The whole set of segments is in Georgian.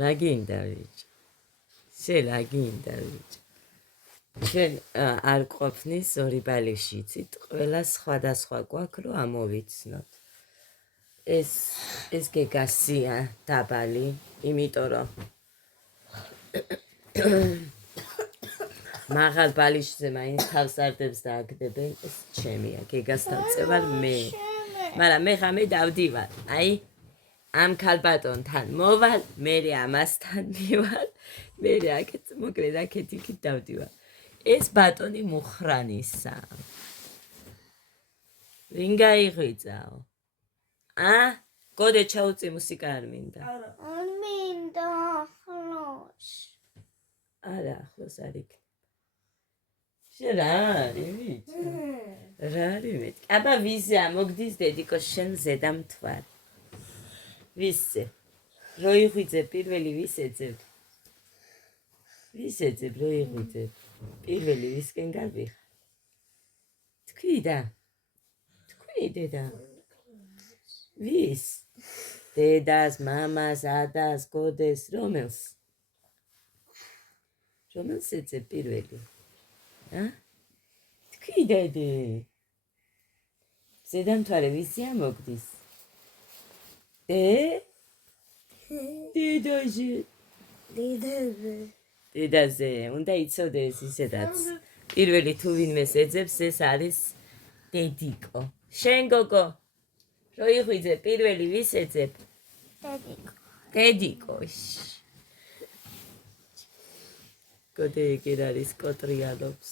რა გინდა ბიჭო? შენ რა გინდა ბიჭო? შენ არ ყოფნის ორი ბალიში იცით? ყველა სხვადასხვა გვაქვს რომ ამოვიცნოთ. ეს გეგასია დაბალი, იმიტომ რომ მაღალ ბალიშზე მაინც თავს არდებს და აგდებენ, ეს ჩემია, გეგასთან წევარ მე. მაგრამ მე ხამე დავდივარ. აი, ამ ქალბატონთან მოვალ, მე ამასთან მივალ, მე აქეთ მოკლედ აქეთ იქით დავდივარ. ეს ბატონი მუხრანისა. ვინ გაიღვიძაო? გოდე ჩაუწი მუსიკა არ მინდა. არ მინდა ახლოს. არა, ახლოს არ იქნება. შენ რა არის ვიცი? რა არის მეთქი? აბა ვიზა მოგდის დედიკოს შენ ზედამთვარ. ვისზე? რო იღვიძე პირველი ვის ეძებ? ვის ეძებ რო იღვიძე? პირველი ვისკენ გავიხარ? თქვი და. თქვი დედა. ვის? დედას, მამას, ადას, გოდეს, რომელს? რომელს ეძებ პირველი? თქვი დედი. ზედამთვარე ვიზია მოგდის? დედაზე. დედაზე, უნდა იცოდეს ისედაც. პირველი თუ ვინმეს ეძებს, ეს არის დედიკო. შენ გოგო, რო იღვიძე პირველი ვის ეძებ? დედიკო. გოდე ეგერ არის კოტრიალობს.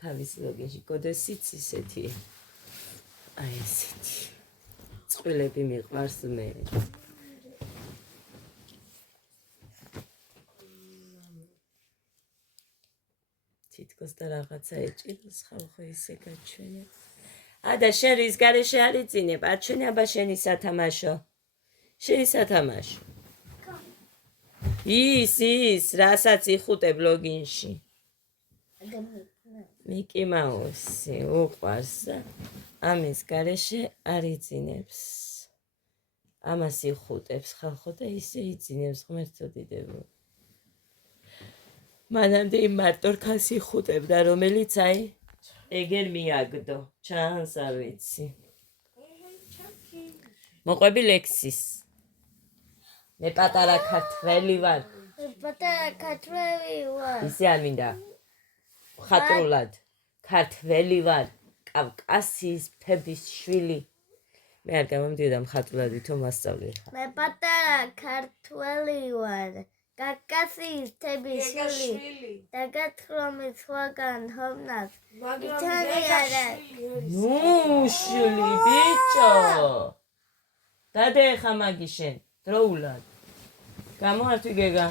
თავის ლოგეში გოდესიც ისეთი. აი ესეთი. წყვილები მიყვარს მე. თითქოს და რაღაცა ეჭიროს ხალხო ისე გაჩვენე. და შენ რის გარეშე არ იწინებ? აჩვენე აბა შენი სათამაშო. შენი სათამაშო. ის, რასაც იხუტებ ლოგინში. მიკი მაუსი უყვარს და ამის გარეშე არ იწინებს. ამას იხუტებს ხალხო და ისე იწინებს ღმერთო დიდებო. მანამდე იმ მარტორქას იხუტებდა, რომელიც აი ეგერ მიაგდო. ჩანს არ ვიცი. მოყვები ლექსის. მე პატარა ქართველი ვარ. ისე არ მინდა. ხატრულად. ქართველი ვარ. კავკასიის მთების შვილი. მე არ გამომდიოდა მხატვრულად ვითომ მასწავლე ხარ. მე პატარა ქართველი ვარ. კავკასიის მთების შვილი. და გათხრომის სხვაგან ჰოვნას. ითანი არა. ნუ შვილი ბიჭო. დადე ხა მაგი შენ. დროულად. გამოართვი გეგა.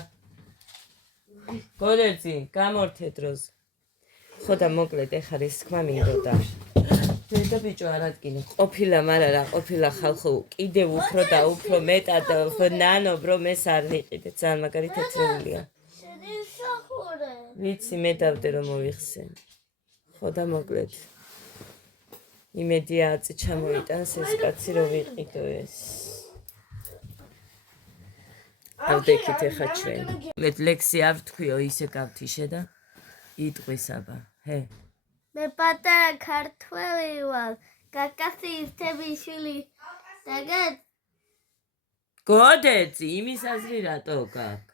გოდერძი, გამორთე დროს. ხო და მოკლედ ეხა ის თქმა მინდოდა. დედა ბიჭო არ ადგინე. ყოფილა, მაგრამ რა ყოფილა ხალხო კიდევ უფრო და უფრო მეტად ნანობ რომ ეს არ ვიყიდე. ძალიან მაგარი თეთრეულია. შეხურე. ვიცი მე დავდე რომ მოიხსენ. ხო და მოკლედ. იმედია აწი ჩამოიტანს ეს კაცი რომ ვიყიდო ეს. ავდექით ეხა ჩვენ. მე ლექსი არ ვთქვიო ისე გავთიშე და იტყვის აბა. ჰე. მე პატარა ქართველი ვარ. კავკასიის მთების შვილი. და გოდერძი, იმის აზრი რატო გაქვს?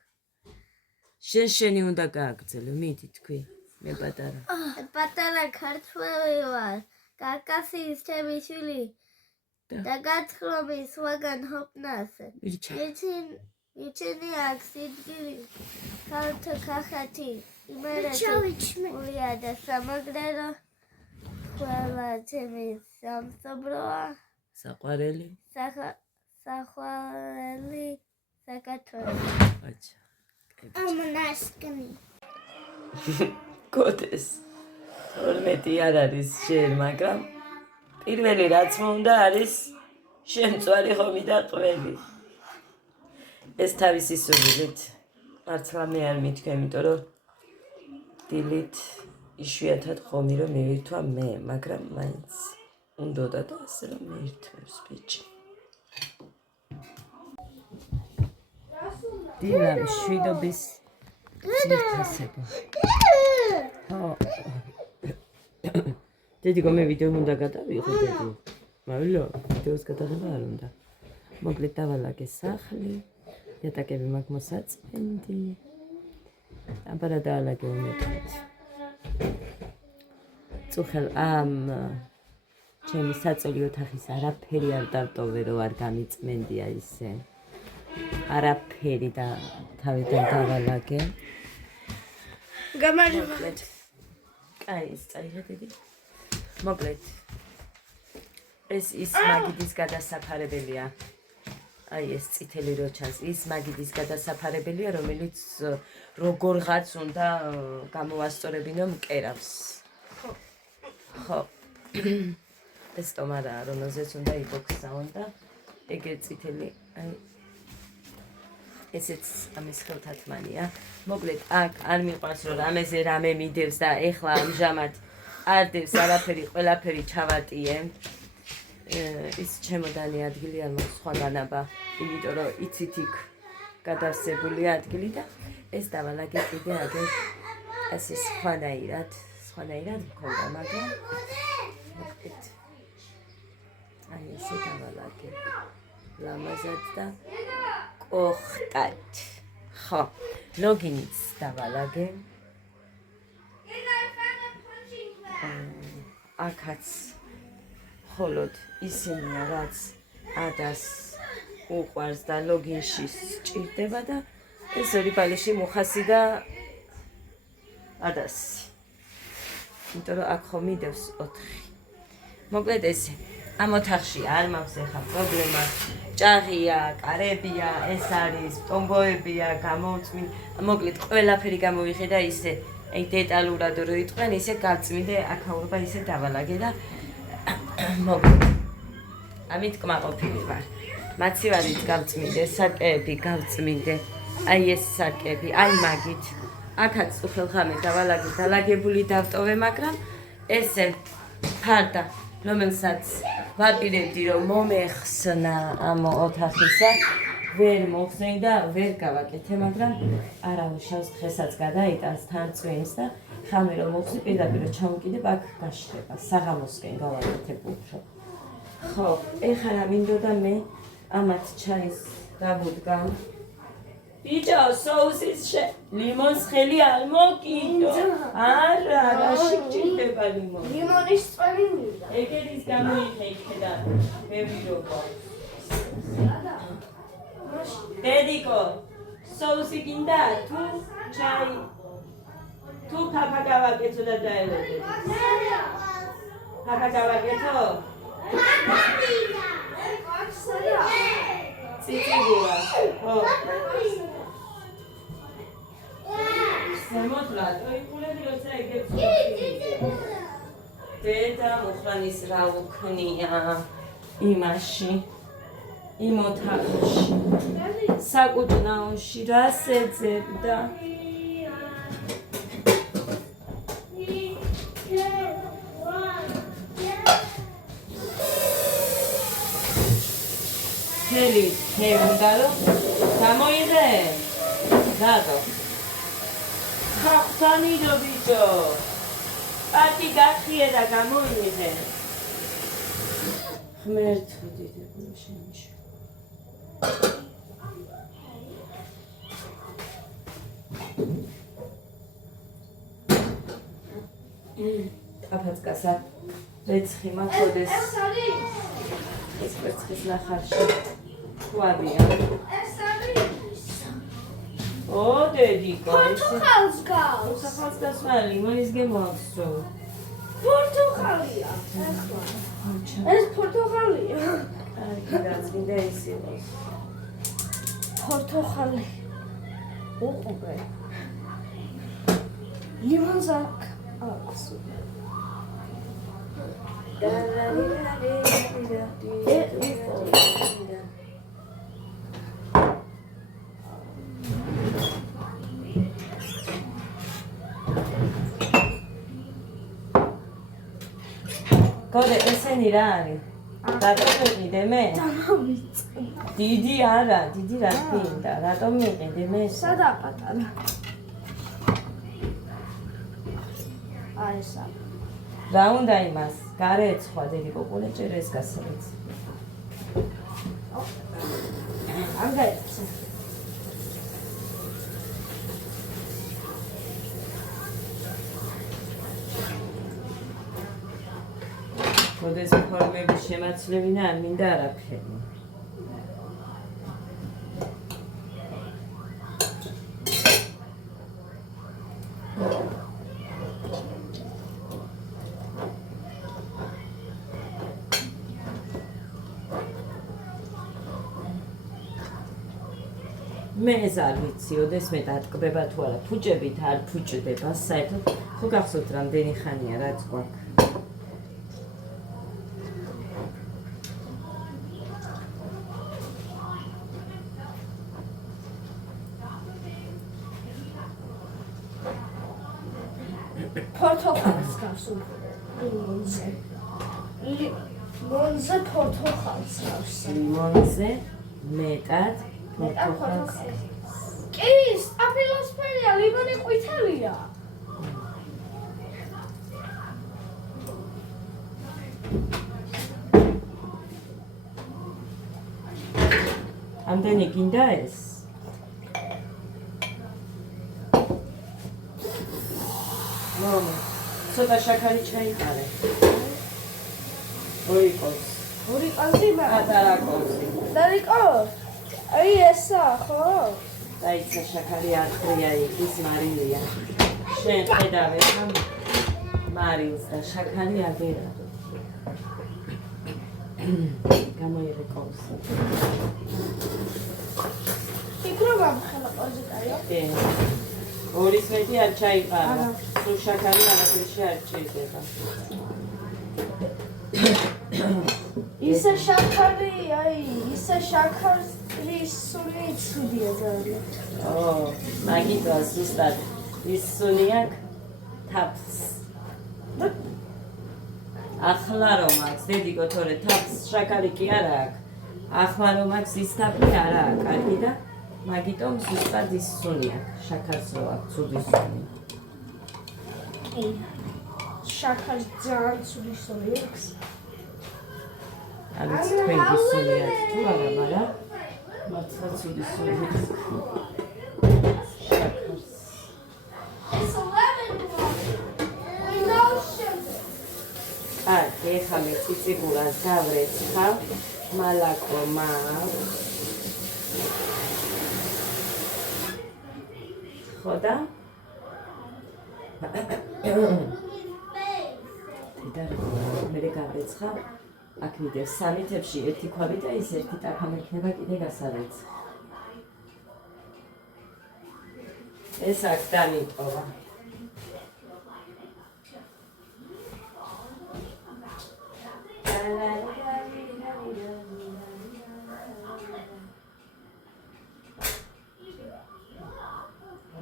შენი უნდა გააგრძელო, მიდი თქვი. მე პატარა. მე პატარა ქართველი ვარ. კავკასიის მთების შვილი. და გათხრომის სხვაგან ჰოვნას. მიჩნი აქ სიძგილი. ქალთა ქახათი. იმერეთია და სამაგრელო. ყველა ჩემის სამსობროა. საყვარელი. საყვარელი საქართველო. აჩა. ამნასკნი. გოდეს. 12 არ არის შენ, მაგრამ პირველი რაც მომდა არის შემწვარი ხომი და ყველი. ეს თავისი სულით. მართლა მე არ მithქვა, იმიტომ რომ დილით იშვიათად ხომი რომ მივირთვა მე, მაგრამ მაინც უნდოდა და ასე რომ მიირთმევს ბიჭი. დილა მშვიდობის ძირფასება. დედიკო მე ვიდეო უნდა გადავიღო დედი. მოვილო, ვიდეოს გადაღება არ უნდა. მოკლედ დავალაგე სახლი, იატაკები მაქვს მოსაწმენდი. აბარა დავალაგე უმეტყით. წუხელ ამ ჩემი საწოლი ოთახის არაფერი არ დავტოვე, რომ არ გამიწმენდია ისე. არაფერი და თავიდან დავალაგე. გამარჯობა. კაი, ის წაიღე დიდი. მოკლედ. ეს ის მაგიდის გადასაფარებელია. აი ეს წითელი რო ჩანს, ის მაგიდის გადასაფარებელია, რომელიც როგორღაც უნდა გამოვასწორებინო მკერავს. ხო. ეს ტომარა, რომელზეც უნდა იბოქსაონ და ეგე წითელი, აი ესეც ამის ხელთათმანია. მოკლედ, აქ არ მიყვარს, რომ რამეზე რამე მიდევს და ეხლა ამჟამად არ დევს არაფერი, ყველაფერი ჩავატიე. ის ჩემოდანი ადგილი არ მაქვს სხვაგანაბა, იმიტომ რომ იცით იქ გადავსებულია ადგილი და ეს დავალაგე კიდე აგერ ასე სხვანაირად მქონდა, მაგრამ მოკლედ აი ესე დავალაგე ლამაზად და კოხტად. ხო, ლოგინიც დავალაგე. აქაც ხოლოდ ისინია, რაც ადას უყვარს და ლოგინში სჭირდება და ეს ორი ბალიში მუხასი და ადასი. იმიტომ რომ აქ ხომ მიდევს 4. მოკლედ ესე. ამ ოთახში არ მაქვს ეხა პრობლემა. ჭაღია, კარებია, ეს არის, ტომბოებია, გამოუწმინ. მოკლედ ყველაფერი გამოვიხე და ისე აი დეტალურად რო იტყვენ, ისე გავწმინდე, აქაურობა ისე დავალაგე და მოკლედ. ამით კმაყოფილი ვარ. მაცივარით გავწმინდე, საკეები გავწმინდე. აი ეს საკეები, აი მაგით. აქაც უხელხამე დავალაგე, დალაგებული დავტოვე, მაგრამ ესე ფარდა, რომელსაც ვაპირებდი რომ მომეხსნა ამ ოთახისა, ვერ მოხსენ და ვერ გავაკეთე, მაგრამ არავის დღესაც გადაიტანს თან წვენს და ხამე რომ მოხსი პირდაპირ ჩამოკიდებ, აქ გაშრება, საღამოსკენ გავაკეთებ უფრო. ხო, ეხლა რა მინდოდა მე ამათ ჩაის დავუდგა. ბიჭო, соуსის ლიმონს ხელი არ მოკიდო. არა, რაში გჭირდება ლიმონი? ლიმონის წვენი მინდა. ეგერის გამოიხე იქედა ბევრი როგორ. დედიკო, соуსი გინდა თუ ჩაი? თუ ფაფა გავაკეთო და დაელოდე. ფაფა გავაკეთო? ციციბურა. ხო. შემოთლა, ტოიკულები როცა ეგებს. დედა მოხანის რა უქნია იმაში. იმ ოთახში. საკუთნაოში რას ეძებდა? ხელი უნდა რომ გამოიღე? დადო. ხახთანიდო ბიჭო. პატი გახიე და გამოიღე. ღმერთო დიდებულო შემიშო. აფაცკასა რეცხი მაქოდეს. ეს კვერცხის ნახარში. ვარია. ო დედიკო, პორტუხალს გავს. უსახალს გასვლა ლიმონის გემოაქვსო. პორტუხალია. ეს პორტუხალია. აი, რაც მინდა ის იყოს. პორტუხალი. უყურე. ლიმონს აქვს. გოდე ესენი რა არის? რატომ მიყიდე მე? დამავიწყდა. დიდი არა, დიდი რა გინდა? რატომ მიყიდე მე? სადა პატარა. აი ესა. რა უნდა იმას? გარე ეცხვა დიდი პოპულე ჭერ ეს გასავით. არ გაეცე. მოდეს ფორმების შემაცვლევინა არ მინდა არაფერი. მე ეს არ ვიცი, ოდესმე დატკბება თუ არა, ფუჭებით არ ფუჭდება, საერთოდ ხო გახსოვთ რამდენი ხანია რაც გვაქვს. Portokals gavs limonze. Limonze portokals gavs. ლიმონზე მეტად portokals. კი, აპილოსფერია, ლიმონი ყვითელია. ამდენი გინდა ეს? მომ, ცოტა შაქარი ჩაიყარე. ორი კოლს. ორი ყანწი პატარა კოლსი. დარიკო? აი ესა, ხო? დაიცა შაქარი არხრია ის მარილია. შენ ხედავე ამ მარილს და შაქარი აგერა. გამოიღე კოლსი. იქ რომ ამხელა ყოზიკაიო? კი. ორის მეტი არ ჩაიყარა. სულ შაქარი არაფერში არ ჭირდება. ისე შაქარი, აი, ისე შაქარის სული იცუდია ძალიან. ო, მაგიტო ზუსტად ის სული აქვს თაფს. ახლა რომ აქვს დედიკო თორე თაფს შაქარი კი არა აქვს. ახლა რომ აქვს ის თაფი არა აქვს, კარგი და მაგიტომ ზუსტად ის სული აქვს. შაქარს რო აქვს, ცუდი სული. შაქარი ძალიან ცუდი სული აქვს. არ ვიცი თქვენ გისული აქვს თუ არა, მაგრამ მართლა ცუდი სული აქვს. შაქარს. It's 11 o'clock. We know sugar. კარგი, ეხლა მე ციციბულას დავრეცხავ, მალაკო მაქვს. ხოდა? მე გავრეცხავ, აქ მიდევ სამი თებში, ერთი ქვაბი და ის ერთი ტაფა მექნება კიდე გასავეცხ. ეს აქ დამიტყობა.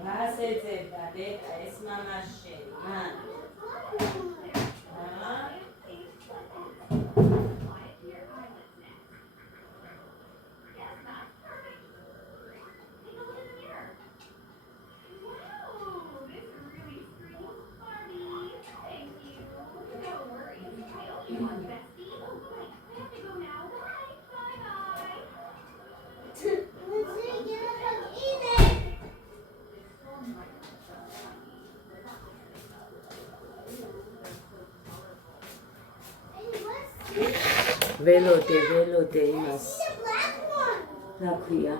Rasețeta de es mama sheni, man. ველოდე იმას რა ქვია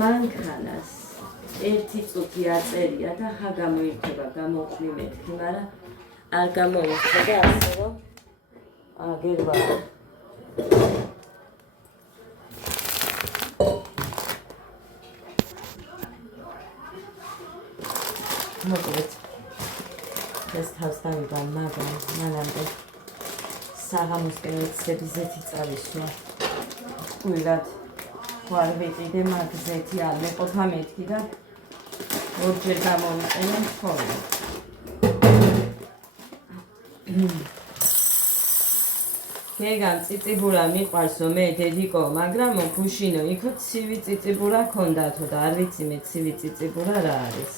მანქანას ერთი წუთი აწერია და ხა გამოირთება გამოყვი მეთქი, მაგრამ არ გამოირთება ასე რომ აგერვა მოკლედ ეს თავს დავიბან, მაგრამ მანამდე საღამოსკენ ეცდები ზეთი წავისვა. ტყუილად ვარ ვიყიდე მაგ ზეთი არ მეყოფა მეთქი და ორჯერ გამოვიყენე ხოლმე. გეგამ წიწიბურა მიყვარსო მე დედიკო, მაგრამ გუშინო იქ ცივი წიწიბურა ქონდათო და არ ვიცი მე ცივი წიწიბურა რა არის.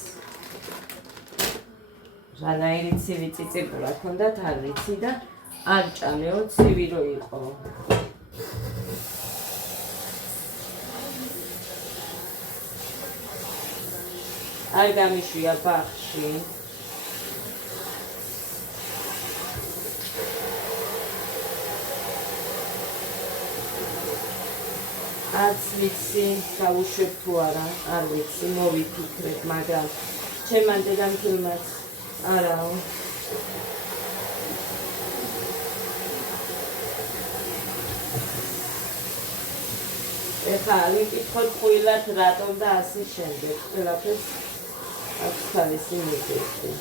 რანაირი ცივი წიწიბურა ქონდათ არ ვიცი და არ ჭამეო ცივი რო იყო. არ გამიშვია ბაღში. არც ვიცი გავუშვებ თუ არა, არ ვიცი, მოვიფიქრებ, მაგრამ ჩემთან დედამთილმაც არაო. ეხლა ვიკითხოთ ხვილად რატომ და ასე შემდეგ. ყველაფერს აქვს თავისი მიზეზი.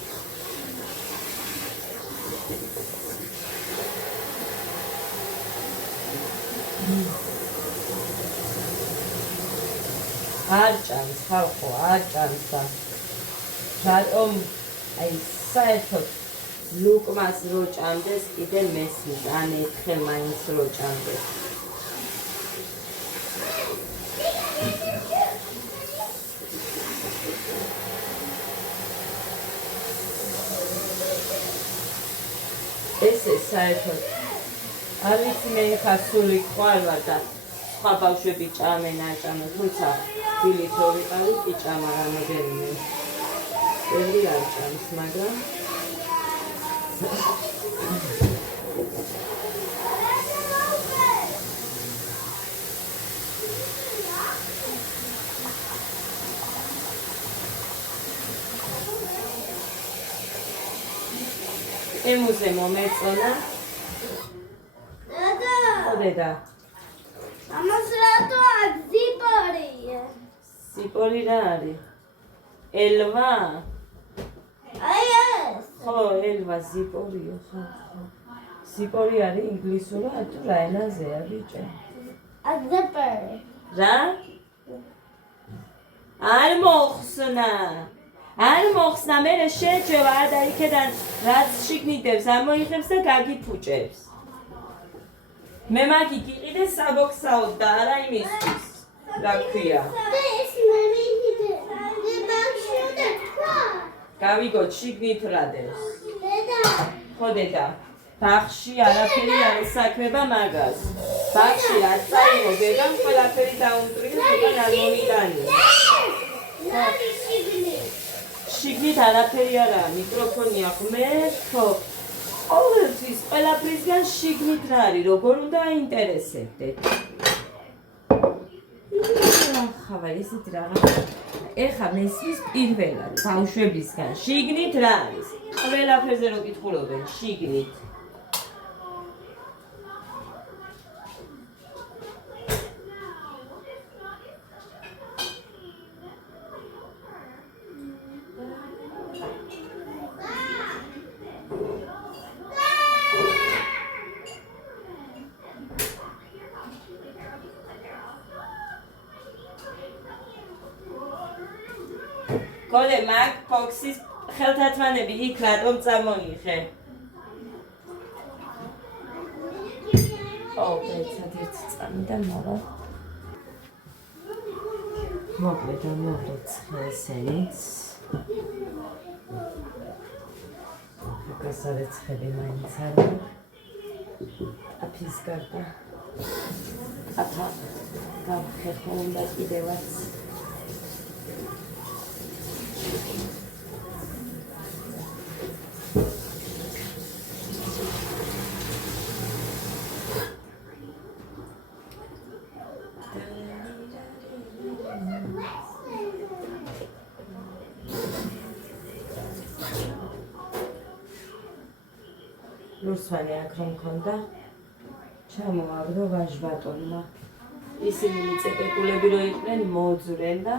არ ჭამს ხალხო, არ ჭამს და რატომ აი საერთოდ ლუკმას რო ჭამდეს კიდე მესმის, ან ერთხელ მაინც რო ჭამდეს. ესე საერთოდ არ ვიცი მე ხა სული ხვალ ვარ და სხვა ბავშვები ჭამენ არ ჭამენ, თუმცა დილით რო ვიყავი კი ჭამა რამოდენიმე. ბევრი არ ჭამს, მაგრამ ემუზე მომეწონა. დედა. ამას რატო ზიპორია? ზიპორი რა არის? ელვა? აი ეს. ხო, ელვა ზიპორია, ხო. ზიპორი არის ინგლისურად თუ რა ენაზეა ბიჭო? ზიპორი. რა? არ მოხსნა. არ მოხსნა, მე შეჭევა და იქიდან რაც შიგნიდებს ამოიღებს და გაგიფუჭებს. მე მაგი გიყიდე საბოქსაოდ და არა იმისთვის. რა ქვია? ეს მე ვიყიდე. მე ბავშვი თქვა. გავიგოთ შიგნით რადევს. დედა. ხო დედა. ბაღში არაფერი არ ესაქმება მაგას. ბაღში რაც წაიღო დედამ ყველაფერი დაუნტრიგეს უკან არ მომიტანია. შიგნით არაფერი არაა, მიკროფონია ღმერთო. ყოველთვის ყველაფრისგან შიგნით რა არის, როგორ უნდა აინტერესებდეთ. ხავა ესეთი რაღაც. ეხა მესმის პირველად ბავშვებისგან შიგნით რა არის? ყველაფერზე რო კითხულობენ, შიგნით. გოლე მაგ ფოქსის ხელთათმანები იქ რატომ წამოიღე? ო, ბეცად ერთი წამი და მოვა. მოკლედ ამოვლეთ ცხელსენიც. გასავე ცხელი მაინც არა. აფის გარდა. აფა გავხერხო უნდა კიდევაც. რუსვანი აქ რომ მქონდა, ჩამოაგდო ვაჟბატონმა. ისინი მიწეკეკულები რო იყვნენ, მოძვრენ და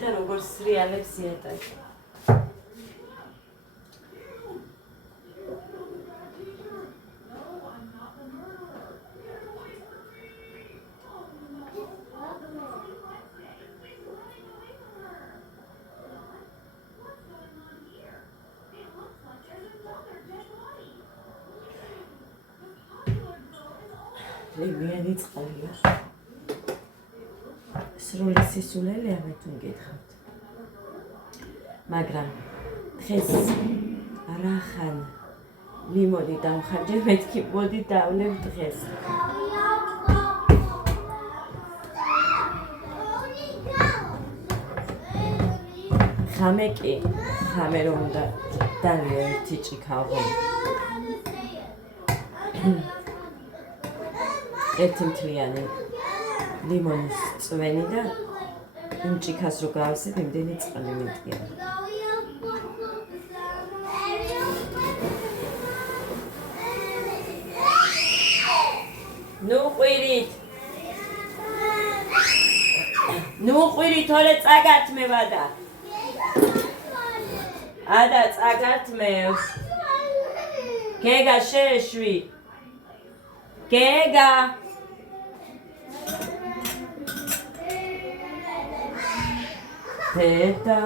და როგორ სრიალებს იატაკი. ლიმიანი წყალია. სრული სისულელია მე თუ მგითხავთ. მაგრამ დღეს არახან ლიმონი დამხარჯე მეთქი მოდი დავლევ დღეს. ხამე კი ხამე რომ უნდა დალე ერთი ჭიქავო. ერთი მთლიანი ლიმონის წვენი და იმ ჭიქას რო გავსებ იმდენი წყალი მეტია. ნუ ყვირით თორე წაგართ მე ვადა. ადა წაგართ მე. გეგა შეშვი. გეგა დედა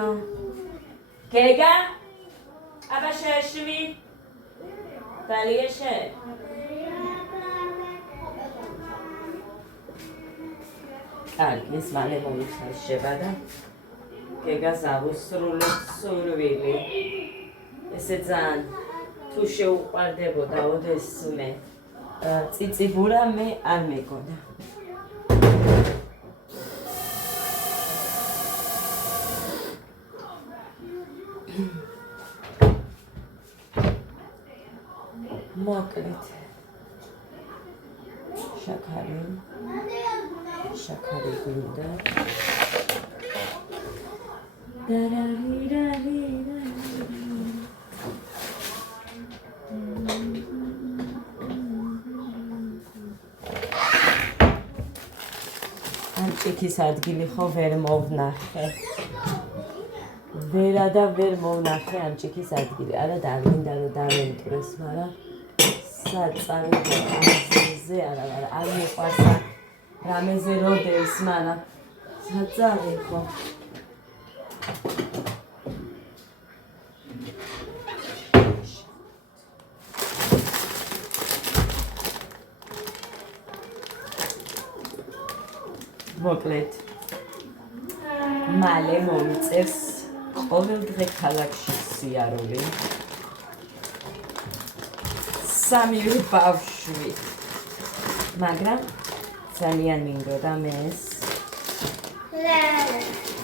გეგა აბა შეშვი დალიეშე კარგი ეს მალე მომიხარშება და გეგას აღუსრულებს სურვილი ესე ძალიან თუ შეუყვარდებოდა ოდესმე ციციბურა მე არ მეგონა. მოკლედ შაქარი გვინდა. ჭიქის ადგილი ხო ვერ მოვნახე. ვერა და ვერ მოვნახე ამ ჭიქის ადგილი. არა დაგინდა რომ დავემტვრეს, მაგრამ საწავიდზე არა არ მიყვარს რამეზე როდეს, მაგრამ საწავი ხო. მოკლედ მალე მომიწევს ყოველდღე ქალაქში სიარული. სამივე ბავშვი. მაგრამ ძალიან მინდოდა მე ეს.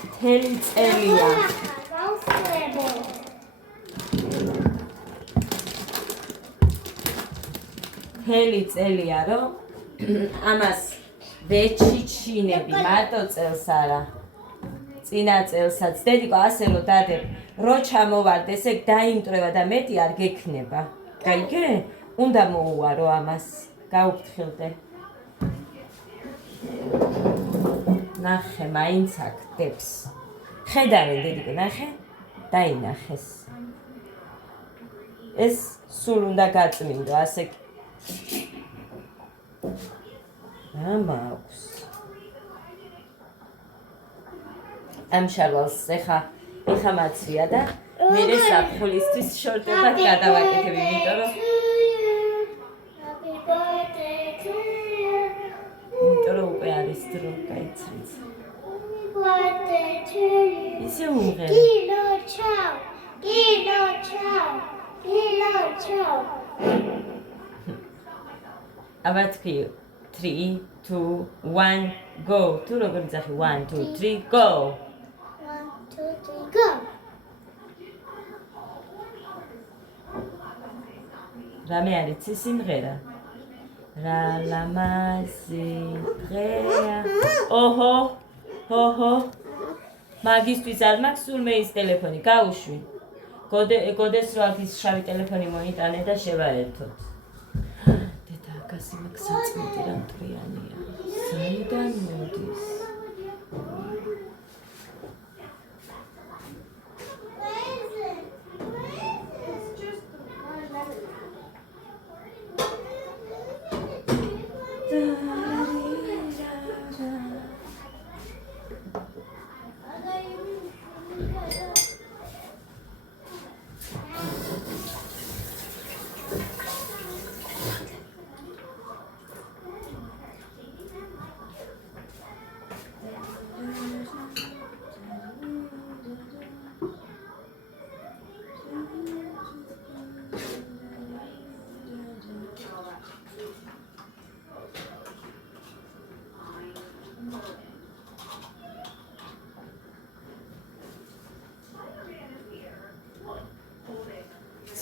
მთელი წელია. მთელი წელია რომ ამას ვეჩიჩინები მარტო წელს არა. წინა წელსაც დედიკო ასე რომ დადებ რო ჩამოვარდ ესე დაიმტრევა და მეტი არ გექნება. გაიგე? უნდა მოუვარო ამას. გაუფრთხილდე. ნახე მაინც აქტებს. ხედავენ დედიკო ნახე? დაინახეს. ეს სულ უნდა გაწმინდო ასე ამაქვს. ამ შარვალს ეხა მაცვია და მერე საფხულისთვის შორტებად გადავაკეთებ, იმიტომ რომ უკვე არის დრო, გაიცრიც. ისე უმღერე. აბა თქვი 3, 2, 1, go. თუ როგორ ძახი 1, 2, 3, go. 1, 2, 3, go. რამე არის ცი სიმღერა? რა ლამაზი დღეა. ოჰო. მაგისტვის არ მაქვს სულ მეის ტელეფონი, გაუშვი. გოდეს რო აქ ის შავი ტელეფონი მოიტანე და შევაერთოთ. გასიმაკ საწმიდი რა მტრიანია. საიდან მოდის?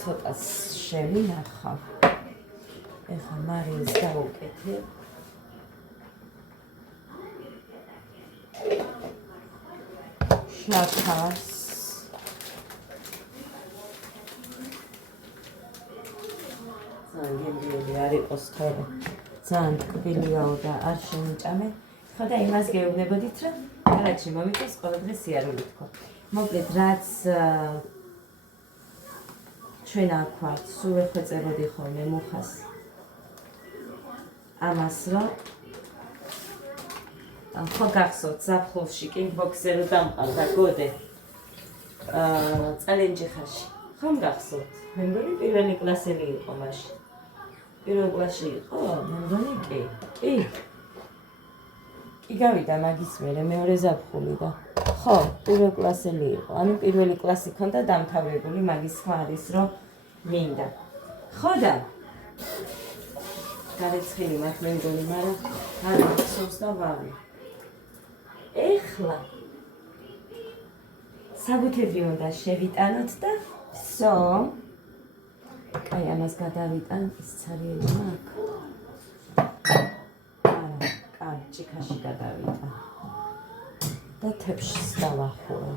ცოტა შევინახავ. ეხლა მარილს დავუკეთებ. შაქარს. ძალიან გემრიელი არ იყოს თორე ძალიან ტკბილიაო და არ შემიჭამე. ხო და იმას გეუბნებოდით, რომ ქალაქში მომიწევს ყოველდღე სიარული თქო. მოკლედ, რაც ჩვენ აქ ვართ, სულ ეხვეწებოდი ხოლმე მუხას. ამას რომ ხო გახსოვთ ზაფხულში კინგბოქსზე რომ დამყავდა გოდე წალენჯიხაში. ხომ გახსოვთ? მე მგონი პირველი კლასელი იყო მაშინ. პირველ კლასში იყო? მე მგონი კი. კი გავიდა მაგის მერე მეორე ზაფხული და ხო, პირველ კლასელი იყო. ანუ პირველი კლასი ქონდა დამთავრებული, მაგის სხვა არის რომ მინდა. ხო და გარეცხილი მათ მე მგონი, მაგრამ არ მახსოვს და ვარი. ეხლა საბუთები უნდა შევიტანოთ და სო კაი ამას გადავიტან ის ცარიელი მაქვს. არა, კაი ჭიქაში გადავიტან და თეფშს დავახურა.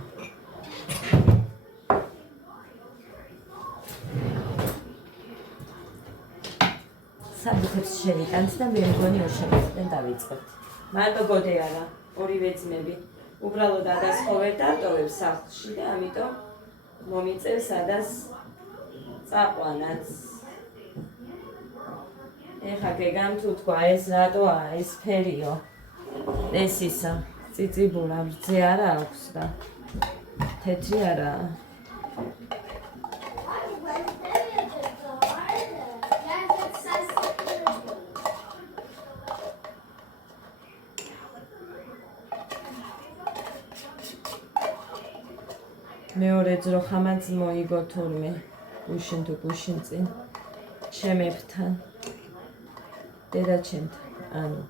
საბუთებს შევიტანთ და მე მგონი ორშაბათიდან დავიწყებთ. მარტო გოდე არა, ორივე ძმები. უბრალოდ ადას ყოველ დატოვებს სახლში და ამიტომ მომიწევს ადას წაყვანაც. ეხა გეგამ თუ თქვა ეს რატოა ეს ფერიო. ეს ისა წიწიბურა რძე არა აქვს და თეთრი არაა. მეორე ძრო ხამაც მოიგო თურმე გუშინ თუ გუშინ წინ ჩემებთან დედაჩემთან ანუ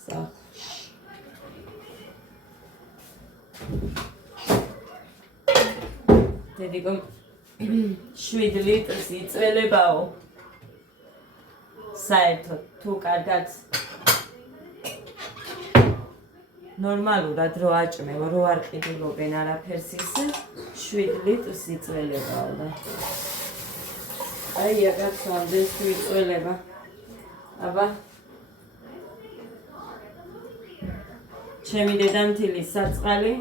სახლში. დედიკო 7 ლიტრს იწველებაო საერთოდ თუ კარგად ნორმალურად რო აჭმევ, რო არ ყიდულობენ არაფერს ისე 7 ლიტრს იწველებაო და აი აგაცო ამდენს თუ იწველება. აბა ჩემი დედამთილის საწყალი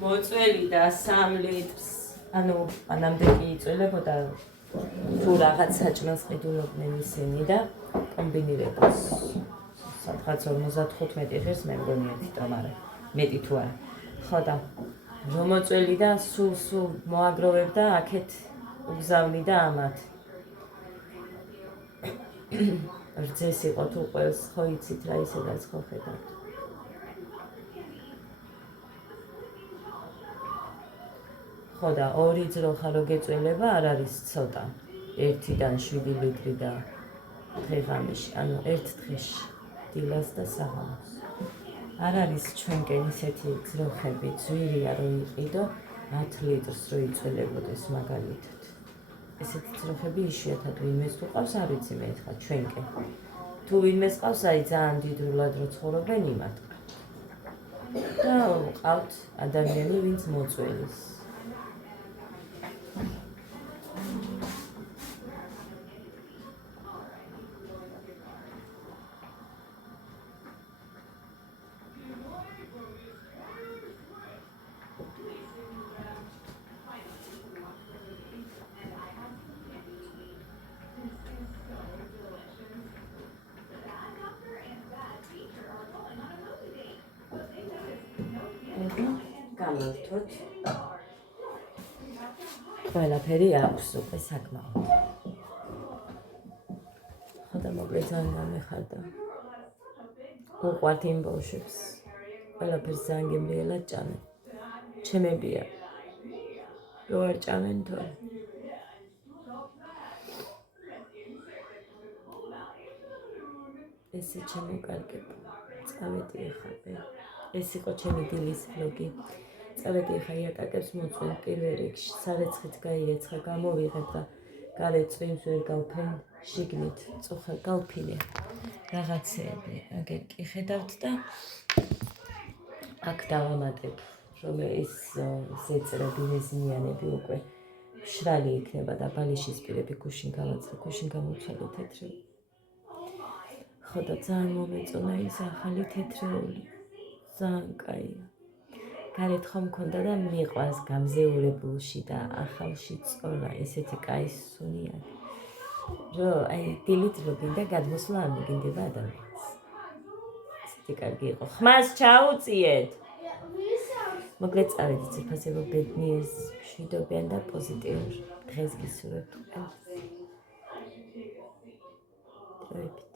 მოწველი და 3 ლიტრს ანუ მანამდე კი იწველებოდა თუ რაღაც საჭმელს ყიდულობდნენ ისინი და კომბინირებას სადღაც 55 ხერს მე მგონია თვითონ არა მეტი თუ არა. ხო და რომ მოწველი და სულ მოაგროვებდა აქეთ უგზავნიდა ამათ. რძეს იყო თუ ყველს ხო იცით რა ისედაც ხო ხედავთ. ხო და ორი ძრო ხარო გეწველება არ არის ცოტა. 1-დან 7 ლიტრი და დღე-ღამეში, ანუ ერთ დღეში დილას და საღამოს. არ არის ჩვენკენ ისეთი ძროხები, ძვირია რომ იყიდო 10 litrს რო იწველებოდეს მაგალითად. ესეთი ძროხები იშვიათად ვინმეს თუ ყავს, არ ვიცი მე ეხლა ჩვენკენ. თუ ვინმეს ყავს, აი ძალიან დიდრულად რო ცხოვრობენ იმათ. და ყავთ ადამიანი, ვინც მოწველის. გამოვთოთ. ყველაფერი აქვს უკვე საკმაოდ. ხო და მოკლედ ძალიან გამეხარდა. უყვართ იმ ბავშვებს. ყველაფერს ძალიან გემრიელად ჭამენ. ჩემებია. რო არ ჭამენ თორე. ესე ჩემო კარგებო. წავედი ახლა. ეს იყო ჩემი დილის ვლოგი. წავედი ხა იატაკებს მოწვენ პირველ რიგში, სარეცხით გაიეცხა, გამოვიღებ და გარეთ წვიმს ვერ გავფენ, შიგნით წუხა გავფინე. რაღაცეები, აგერ კი ხედავთ და აქ დავამატებ, რომ ეს ზეწრები, მეზნიანები უკვე მშრალი იქნება და ბალიშის პირები გუშინ გავაწყე, გუშინ გამოცვალე თეთრეული. ხო და ძალიან მომეწონა ის ახალი თეთრეული. ძალიან კაია. გარეთ ხომ მქონდა და მიყვარს გამზეურებულში და ახალში წონა, ესეთი კაი სუნია. რომ აი დილით რო გინდა გადმოსვლა არ მოგინდება ადამიანს. ესეთი კარგი იყო. ხმას ჩაუწიეთ. მოკლედ წავედით ძირფასებო ბედნიერს მშვიდობიან და პოზიტიურ დღეს გისურვებთ ყველას. დროებით.